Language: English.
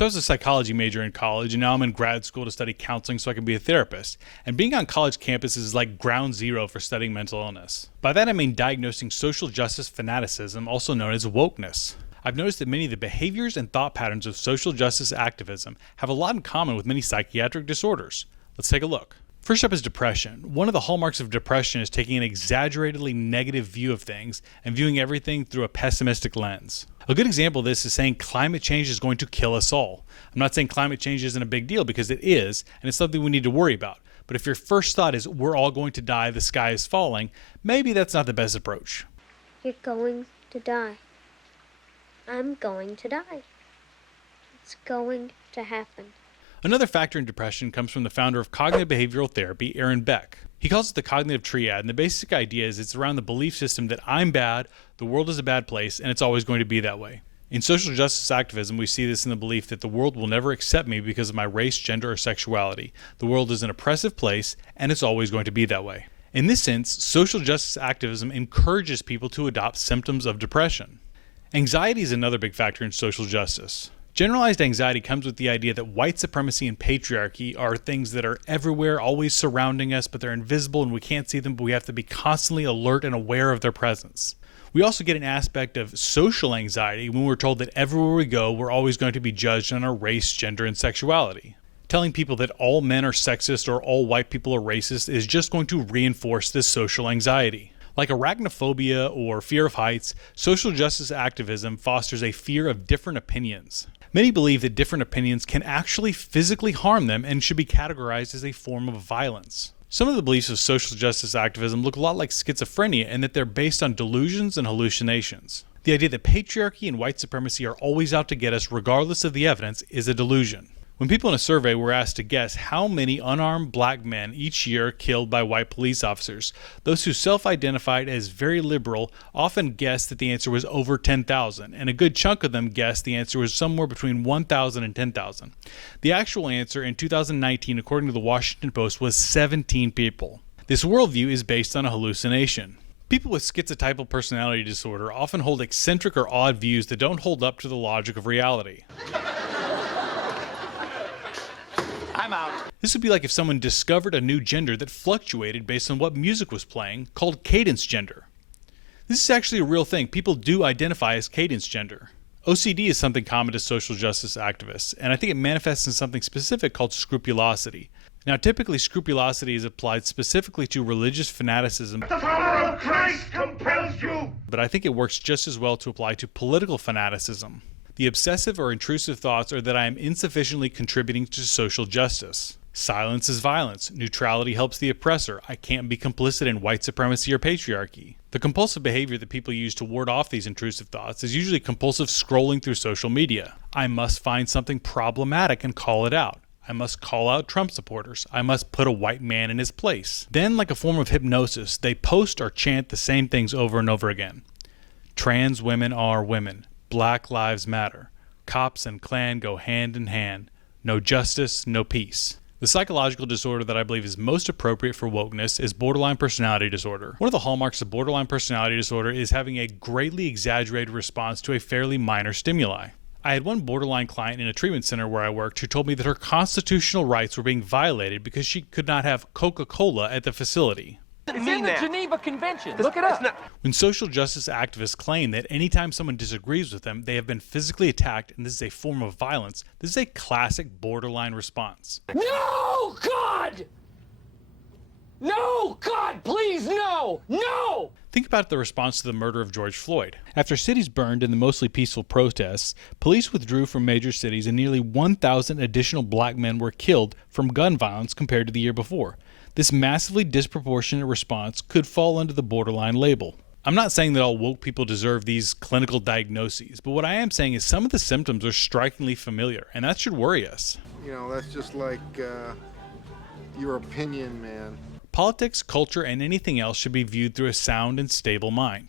So I was a psychology major in college, and now I'm in grad school to study counseling so I can be a therapist. And being on college campuses is like ground zero for studying mental illness. By that I mean diagnosing social justice fanaticism, also known as wokeness. I've noticed that many of the behaviors and thought patterns of social justice activism have a lot in common with many psychiatric disorders. Let's take a look. First up is depression. One of the hallmarks of depression is taking an exaggeratedly negative view of things and viewing everything through a pessimistic lens. A good example of this is saying climate change is going to kill us all. I'm not saying climate change isn't a big deal, because it is, and it's something we need to worry about. But if your first thought is we're all going to die, the sky is falling, maybe that's not the best approach. You're going to die. I'm going to die. It's going to happen. Another factor in depression comes from the founder of cognitive behavioral therapy, Aaron Beck. He calls it the cognitive triad, and the basic idea is it's around the belief system that I'm bad, the world is a bad place, and it's always going to be that way. In social justice activism, we see this in the belief that the world will never accept me because of my race, gender, or sexuality. The world is an oppressive place, and it's always going to be that way. In this sense, social justice activism encourages people to adopt symptoms of depression. Anxiety is another big factor in social justice. Generalized anxiety comes with the idea that white supremacy and patriarchy are things that are everywhere, always surrounding us, but they're invisible and we can't see them, but we have to be constantly alert and aware of their presence. We also get an aspect of social anxiety when we're told that everywhere we go, we're always going to be judged on our race, gender, and sexuality. Telling people that all men are sexist or all white people are racist is just going to reinforce this social anxiety. Like arachnophobia or fear of heights, social justice activism fosters a fear of different opinions. Many believe that different opinions can actually physically harm them and should be categorized as a form of violence. Some of the beliefs of social justice activism look a lot like schizophrenia in that they're based on delusions and hallucinations. The idea that patriarchy and white supremacy are always out to get us regardless of the evidence is a delusion. When people in a survey were asked to guess how many unarmed black men each year are killed by white police officers, those who self-identified as very liberal often guessed that the answer was over 10,000, and a good chunk of them guessed the answer was somewhere between 1,000 and 10,000. The actual answer in 2019, according to the Washington Post, was 17 people. This worldview is based on a hallucination. People with schizotypal personality disorder often hold eccentric or odd views that don't hold up to the logic of reality. I'm out. This would be like if someone discovered a new gender that fluctuated based on what music was playing, called cadence gender. This is actually a real thing. People do identify as cadence gender. OCD is something common to social justice activists, and I think it manifests in something specific called scrupulosity. Now, typically, scrupulosity is applied specifically to religious fanaticism. The power of Christ compels you! But I think it works just as well to apply to political fanaticism. The obsessive or intrusive thoughts are that I am insufficiently contributing to social justice. Silence is violence. Neutrality helps the oppressor. I can't be complicit in white supremacy or patriarchy. The compulsive behavior that people use to ward off these intrusive thoughts is usually compulsive scrolling through social media. I must find something problematic and call it out. I must call out Trump supporters. I must put a white man in his place. Then, like a form of hypnosis, they post or chant the same things over and over again. Trans women are women. Black lives matter. Cops and Klan go hand in hand. No justice, no peace. The psychological disorder that I believe is most appropriate for wokeness is borderline personality disorder. One of the hallmarks of borderline personality disorder is having a greatly exaggerated response to a fairly minor stimuli. I had one borderline client in a treatment center where I worked who told me that her constitutional rights were being violated because she could not have Coca-Cola at the facility. It's in the Geneva Convention. Look it up. When social justice activists claim that anytime someone disagrees with them, they have been physically attacked and this is a form of violence, this is a classic borderline response. No, God! No, God, please, no! No! Think about the response to the murder of George Floyd. After cities burned in the mostly peaceful protests, police withdrew from major cities and nearly 1,000 additional black men were killed from gun violence compared to the year before. This massively disproportionate response could fall under the borderline label. I'm not saying that all woke people deserve these clinical diagnoses, but what I am saying is some of the symptoms are strikingly familiar, and that should worry us. You know, that's just like your opinion, man. Politics, culture, and anything else should be viewed through a sound and stable mind.